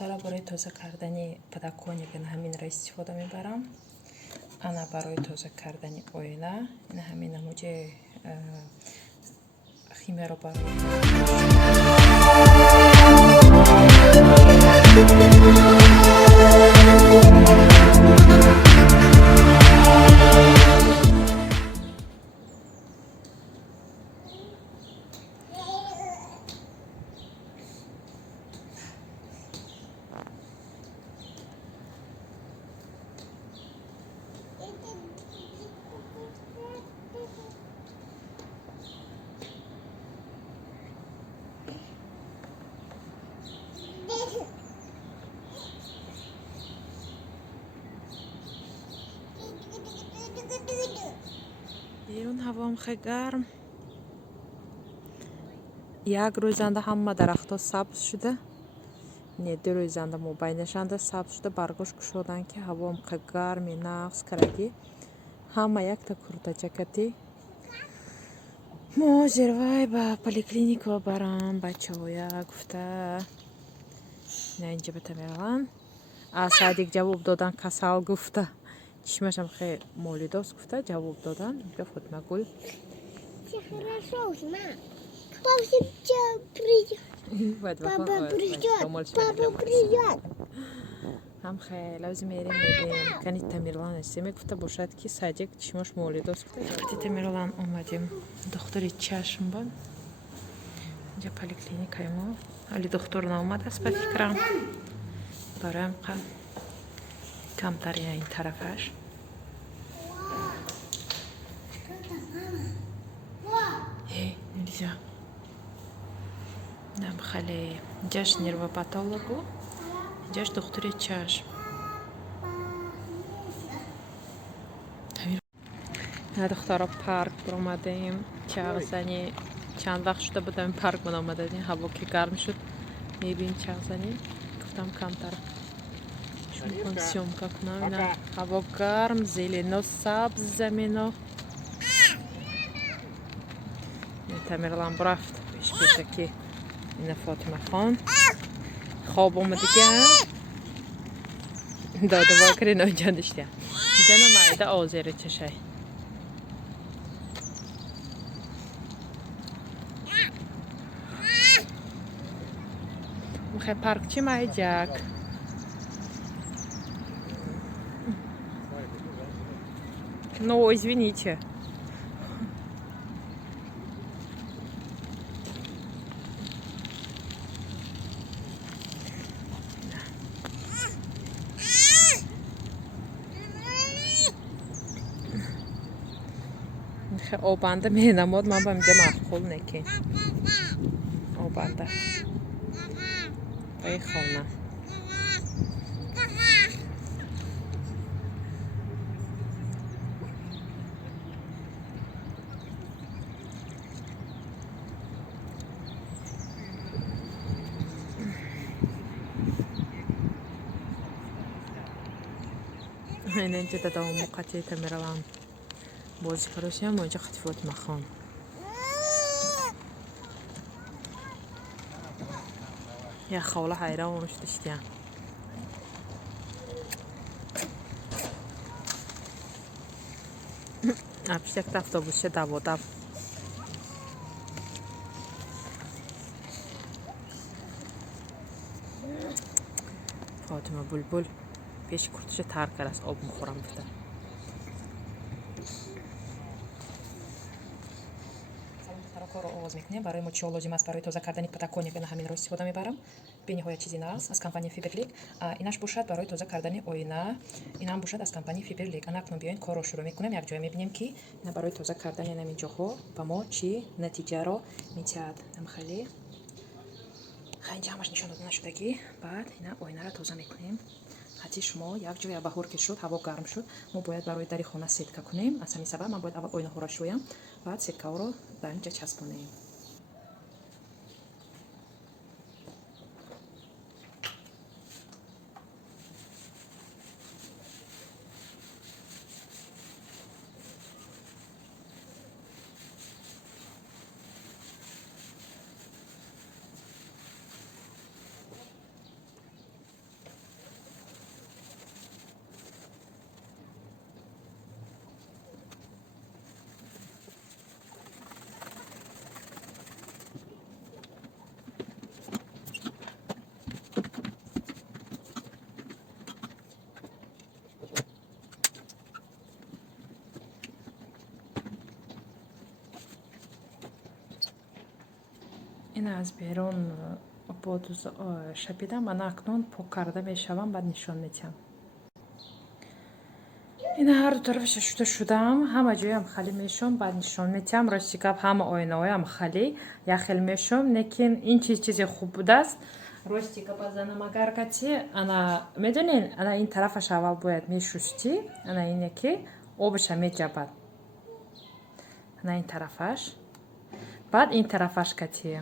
духтара барои тоза кардани подоконника ҳаминро истифода мебарам. Ана барои тоза кардани оина ҳамин намуҷи химияро барои بیرون هوام خیلی گرم. یک روزنده همه درختها سبز شده. نه دو روزنده مبینشنده سبز شده برگوش شدن که هوام خیلی گرمی نقص کردی. همه یک تا کرتا جکتی. موجر وای با پلیکلینیک و برام بچه های گفته نه اینجا بتمیرن. سعدیک جواب دادن کسال گفته. چشمشم خیلی مولیداست گفته جواب دادن. اینجا فاطمه گل. هم خیلی لازم میریم کنی تمیرلان هستیم. گفته باشد که سعدیک چشمش مولیداست گفته. وقتی تمیرلان اومدیم دکتری چشم بود. اینجا پلیکلینیکای ما. ولی دکتر نامد است به فکرم. دارم کمتر این طرفش. Нельзя. Нам خاله جاش نيروپاتولوگو جاش دکتری چشم. نه دخترها پارک برآمدیم. چغزنی چند وقت شده بودم پارک برآمدیم. هوا که گرم شد. میبین چغزنی گفتم کمتر. شما سیمکا کنم. نه هوا گرم زیلینو سبز زمینو. تمیرلان برفت پیش پیشکی این فاطمه خان خواب اومد دیگه داده واکری ناجاندشتی جانا معده آزیره چشه میخوای پارک چی مایجک ну извините آبنده می نمود من با اینجا مخول نکی آبنده بای خانه این اینجا دادم موقتی تمیرلان بازی کارشی هم اینجا خطفات مخان یا خوله حیران شدشتیم پیشک دفتا بوشه دوادم فاطمه بلبل پیش کرتش ترک است آب مخورم بده کارو آغاز میکنیم. برای ما چی لازم است برای تازه کردن подоконника همین رو استفاده میبرم. بین‌های چیزی نیست از کمپانی فیبرلیک. اینش باشد برای تازه کردن آینه. این هم باشد از کمپانی فیبرلیک. انا اکنون بیاین کار رو شروع میکنیم. یک جای میبینیم که اینا برای تازه کردن همین جاها با ما چی نتیجه رو میتاد. هم خیلی اینجا همش نشون داده نشدگی. بعد اینا آینه رو تازه میکنیم. حتی شما یک جای بهار که شد هوا گرم شد ما باید برای در خانه سیتکه کنیم. از همین سبب من باید اول آینه ها رو شویم بعد سیتکه رو در اینجا چسبونیم. از بیرون با شپیدم. من اکنون پاک کرده میشوم، بعد نشان میدم. این هر دو طرفش شده شدم، همه جایی هم خالی میشم، بعد نشان میدم. راستی که همه آینه هم خالی یا خیلی میشم، لیکن این چیز خوب بوده است. راستی که بازنم اگر کتی انا میدونین انا این طرفش اول باید میشستی، انا این یکی آبش میجابد، انا این طرفش، بعد این طرفش کتی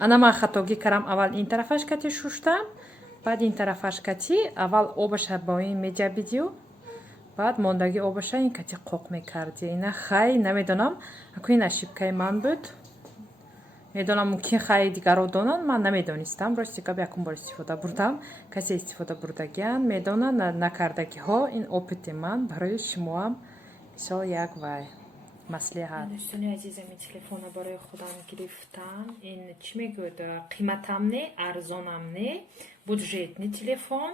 انا ما خطاگی کردم. اول این طرفش کتی شستم، بعد این طرفش کتی اول آبش با این میجابیدیو، بعد موندگی آبش این کتی قوق میکردی. اینا خیلی نمیدونم اکنون این اشیبکای من بود، میدونم ممکن خیلی دیگر رو دونن، من نمیدونستم. راستی که بیاکم بار استفاده بردم، کسی استفاده بردگیان میدونن نکردگی ها. این اپیت من برای شما هم مثال یک وای مصلحت. دوستانی عزیزم، این تلفن برای خودم گرفتم. این چی میگوید؟ قیمتم نه، ارزانم نه، بودجетний телефон.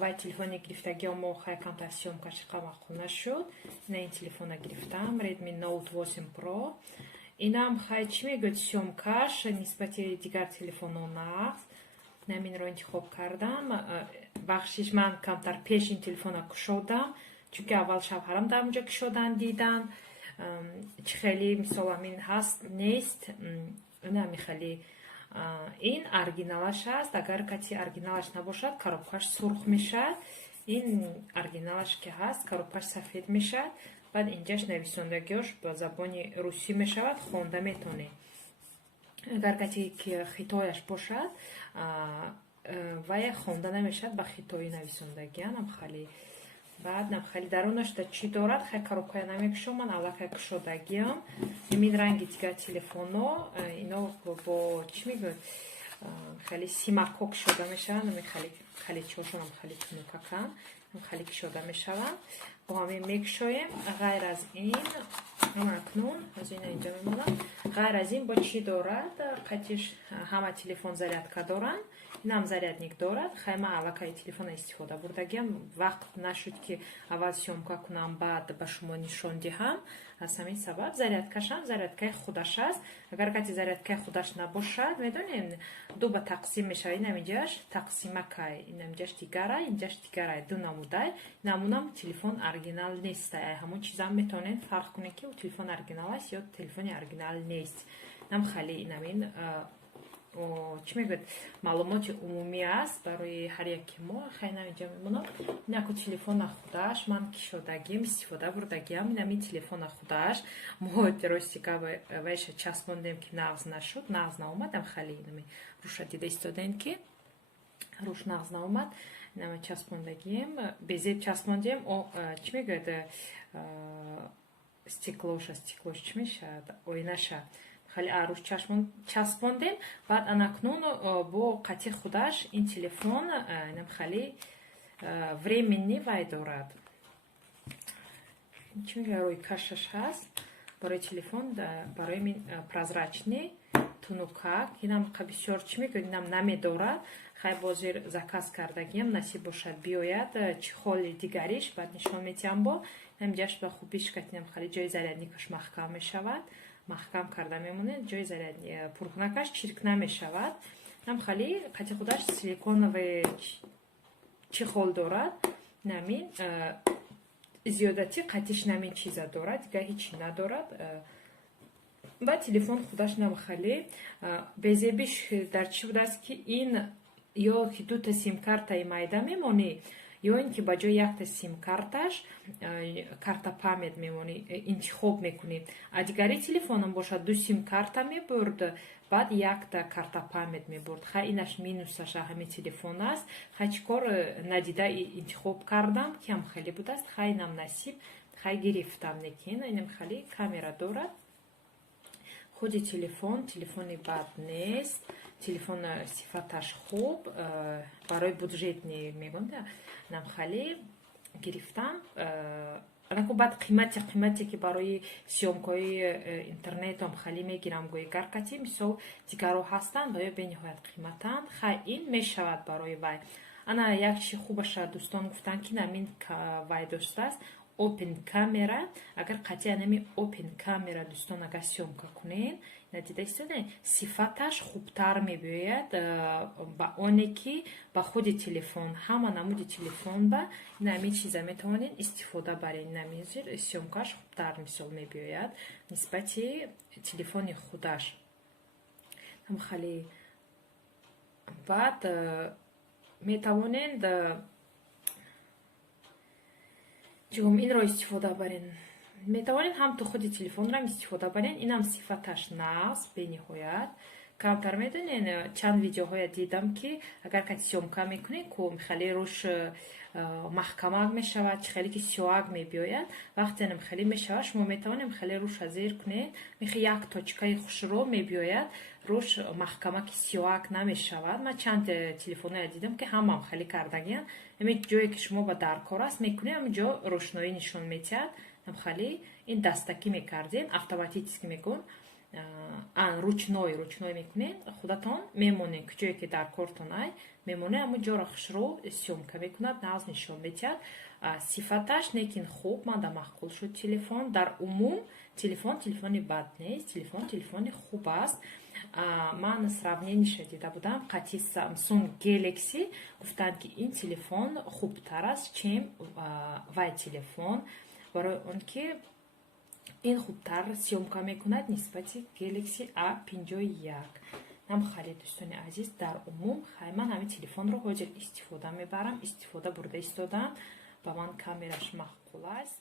وای تلفن گرفتگی هم خیلی کمتر سیومکا شقام خونه شد. این تلفن گرفتم Redmi Note 8 Pro. اینم خیلی چی میگوید سیومکاش نسبت دیگر تلفن‌ها نقص. نمین رو انتخاب کردم. بخشش من کمتر پیش این تلفن کشودم، چون که اول شوهرم در اونجا کشودن دیدن. خیلی مثلا این هست نیست، نمی خیلی این ارگینالش هست. اگر کتی ارگینالش نباشد коробкаш سرخ میشد. این ارگینالش که هست коробкаш سفید میشد. بعد اینجاش نویسندگیش با زبان روسی میشود، خونده میتونه. اگر کتی که خطایش باشد و خونده نمیشد با خطای نویسندگی هم خیلی. بعد نم خیلی درونش تا چی دارد خیلی коробкай نمیکشم من، علاقه کشودگیم. این رنگی دیگر تلفن‌ها اینا با چی میگوید خیلی سیمکو کشوده میشن. خیلی چوشون هم خیلی تونوککن، خیلی کشوده میشن. با همین میکشویم. غیر از این اکنون از این اینجا میمونم. غیر از این با چی دارد؟ قطعش همه تلفن зарядка دارن. این هم зарядник دارد. خیلی من علاقه تلفن استفاده بردگیم. وقت نشد که اول سیومکا کنم بعد به شما نشان دهم. از همین سبب зарядкаш هم зарядкای خودش است. اگر کتی зарядкای خودش نباشد میدونین دو به تقسیم میشه. این اینجاش تقسیمکای، این اینجاش دیگره، اینجاش دیگره، دو نموده. نمونم تلفن оригинал نیست. همون چیزا میتونین فرق کنید که تلفن оригинал است یا تلفن оригинал نیست. نم خیلی نمین چی میگوید معلومات عمومی است برای هر یکی ما. خیلی اینجا میمونم. این اکو تلفن خودش من کشودگیم استفاده بردگیم. این تلفن خودش ما درستی که ویش چسبوندیم که نغز نشد، نغز ناومد. خیلی نمی روش دیده استودن که روش نغز ناومد. نمی چسبوندگیم بزیب چسبوندیم. او چی میگوید стеклоش چی میشه اوینشه خیلی روش چسبوندیم. بعد اناکنون با قطعی خودش این تلفن خیلی временний وای دارد. چی میگه روی کشش هست برای تلفن، برای من прозрачный тунукак. اینم بسیار چی میگه اینم نمیدارد. خیلی بازیر заказ کردگیم نصیب باشد بیاید چخول دیگریش بعد نشان میدم. با نمیجاش به خوبیش کتیم خیلی جای зарядникش محکم میشود، محکم کرده میمونه. جای پرکنکش چیرک نمیشود. هم خیلی قطعی خودش سیلیکونوی چخول دارد. نمین زیادتی قطعیش نمین چیزا دارد، دیگه هیچی ندارد. و تلفن خودش نم خیلی بزیبیش در چی بود است که این یا که دو تا سیم کارت مایده میمونی یا اینکه با جای یک تا سیم کارتش карта память میمونی انتخاب میکنی. دیگری تلفنم باشد دو سیم کارت میبرد بعد یک تا карта память میبرد. خیلی اینش مینوسش همین تلفن است. خیلی چیکار ندیده انتخاب کردم که هم خیلی بود است. خیلی نم نصیب خیلی گرفتم. نکین اینم خیلی کامera دارد. خودی تلفنی بد نیست. تلفن صفتش خوب برای بودجетний میگونده. نم خیلی گرفتم. اما بعد قیمتی که برای سیومکای اینترنت هم خیلی میگیرم گوی گرکتی مثل دیگرو هستن و یا به نهایت قیمتن. خیلی این میشود برای وای. انا یک چی خوبش دوستان گفتن که نمین وای دوست است open камера. Агар қатъи анами open камера дӯстон агар сёмка кунен, дида истода сифаташ хубтар мебиёяд ба оне ки ба худи телефон, ҳама намуди телефон ба нами чиза метавонед истифода баред. Намизир сёмкаш хубтар мисол мебиёяд нисбати телефони худаш. Хали баъд метавонед инро истифода барен. Метавонед ҳам ту худи телефонро истифода барен. Инам сифаташ нағз бениҳоят камтар. Медонен чанд видеоҳоя дидам ки агар кати сёмка мекунед ку хеле руш маҳкамак мешавад, хеле ки сиёак мебиёяд. Вақте нам хеле мешавад, шумо метавонем хеле руш азир кунед, мехи як точкаи хушро мебиёяд, руш маҳкамаки сиёак намешавад. Ман чанд телефонҳоя дидам ки ҳамам хеле кардагиян. Ами ҷое ки шумо ба даркор аст мекунед, ами ҷо рӯшноӣ нишон метиҳад. Нам хали ин дастакӣ мекардем, автоматически мекун ручной мекунед, худатон мемонед ки ҷое ки дар кортон ай мемонед, аммо ҷоро хушро сёмка мекунад, нағз нишон метиҳад. Сифаташ некин хуб манда маъқул шуд телефон. Дар умум телефони бад нест, телефони хуб аст. Ман сравнениша дида будам, қатъи Samsung Galaxy гуфтанд ки ин телефон хубтар аст, чем вай телефон, барои он ки ин хубтар сёмка мекунад нисбати Galaxy A51. Нам хали дӯстони азиз, дар умум ман ҳамин телефонро ҳозир истифода мебарам, истифода бурда истодам. Ба ман камераш маъқул аст.